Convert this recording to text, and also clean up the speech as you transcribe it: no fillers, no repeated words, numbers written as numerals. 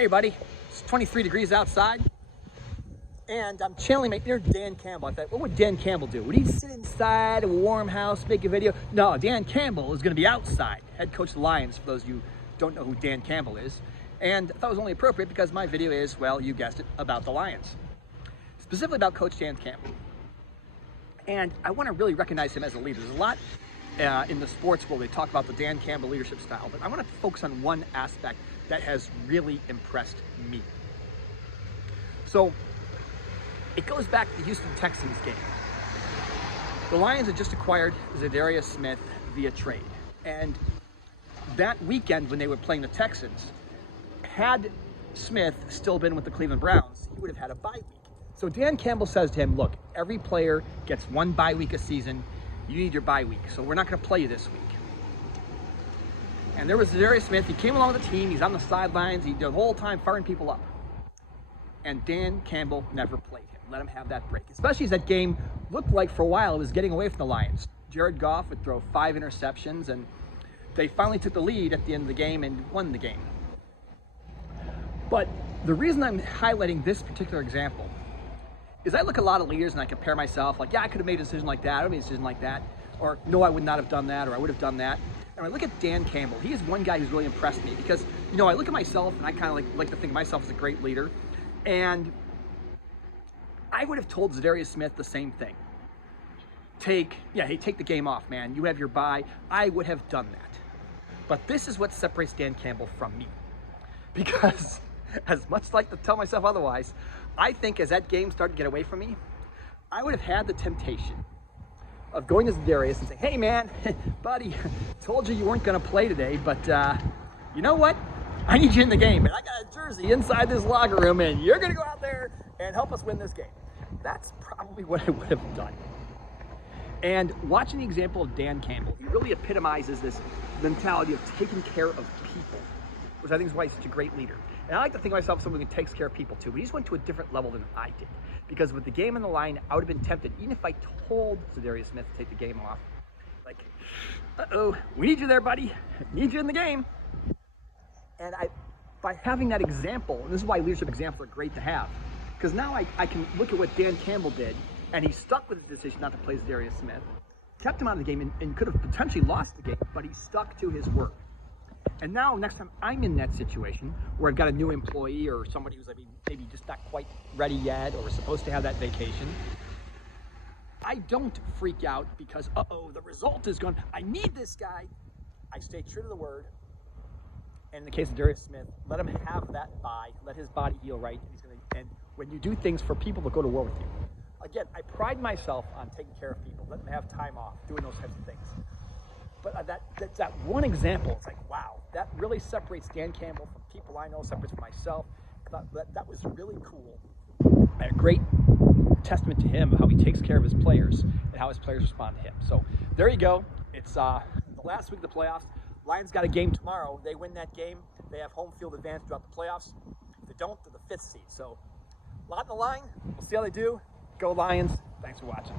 Hey buddy, it's 23 degrees outside and I'm channeling my inner Dan Campbell. I thought, what would Dan Campbell do? Would he sit inside a warm house, make a video? No, Dan Campbell is gonna be outside, head coach of the Lions, for those of you who don't know who Dan Campbell is. And I thought it was only appropriate because my video is, well, you guessed it, about the Lions. Specifically about Coach Dan Campbell. And I wanna really recognize him as a leader. There's a lot in the sports world, they talk about the Dan Campbell leadership style, but I wanna focus on one aspect that has really impressed me. So it goes back to the Houston Texans game. The Lions had just acquired Zadarius Smith via trade. And that weekend when they were playing the Texans, had Smith still been with the Cleveland Browns, he would have had a bye week. So Dan Campbell says to him, look, every player gets one bye week a season. You need your bye week, so we're not gonna play you this week. And there was Zadarius Smith, he came along with the team, he's on the sidelines, he did the whole time firing people up. And Dan Campbell never played him, let him have that break. Especially as that game looked like for a while it was getting away from the Lions. Jared Goff would throw 5 interceptions and they finally took the lead at the end of the game and won the game. But the reason I'm highlighting this particular example is I look at a lot of leaders and I compare myself, like, yeah, I could have made a decision like that, I would have made a decision like that, or no, I would not have done that, or I would have done that. And I look at Dan Campbell, he is one guy who's really impressed me because, you know, I look at myself and I kind of like to think of myself as a great leader. And I would have told Zadarius Smith the same thing. Hey, take the game off, man. You have your bye. I would have done that. But this is what separates Dan Campbell from me. Because as much as I like to tell myself otherwise, I think as that game started to get away from me, I would have had the temptation of going to Zadarius and saying, hey man, buddy, told you weren't gonna play today, but you know what? I need you in the game, and I got a jersey inside this locker room, and you're gonna go out there and help us win this game. That's probably what I would have done. And watching the example of Dan Campbell, he really epitomizes this mentality of taking care of people, which I think is why he's such a great leader. And I like to think of myself as someone who takes care of people too, but he just went to a different level than I did. Because with the game on the line, I would have been tempted, even if I told Zadarius Smith to take the game off, like, uh-oh, we need you there, buddy. Need you in the game. And by having that example, and this is why leadership examples are great to have, because now I can look at what Dan Campbell did, and he stuck with his decision not to play Zadarius Smith, kept him out of the game, and could have potentially lost the game, but he stuck to his word. And now, next time I'm in that situation where I've got a new employee or somebody who's maybe just not quite ready yet or supposed to have that vacation, I don't freak out because, uh-oh, the result is gone. I need this guy. I stay true to the word. And in the case of Zadarius Smith, let him have that bye, let his body heal right. And when you do things for people that go to war with you, again, I pride myself on taking care of people, letting them have time off, doing those types of things. But that's that one example. It's like, wow, that really separates Dan Campbell from people I know, separates from myself. I thought that was really cool. And a great testament to him, how he takes care of his players and how his players respond to him. So there you go. It's the last week of the playoffs. Lions got a game tomorrow. They win that game, they have home field advantage throughout the playoffs. If they don't, they're the 5th seed. So a lot in the line. We'll see how they do. Go Lions. Thanks for watching.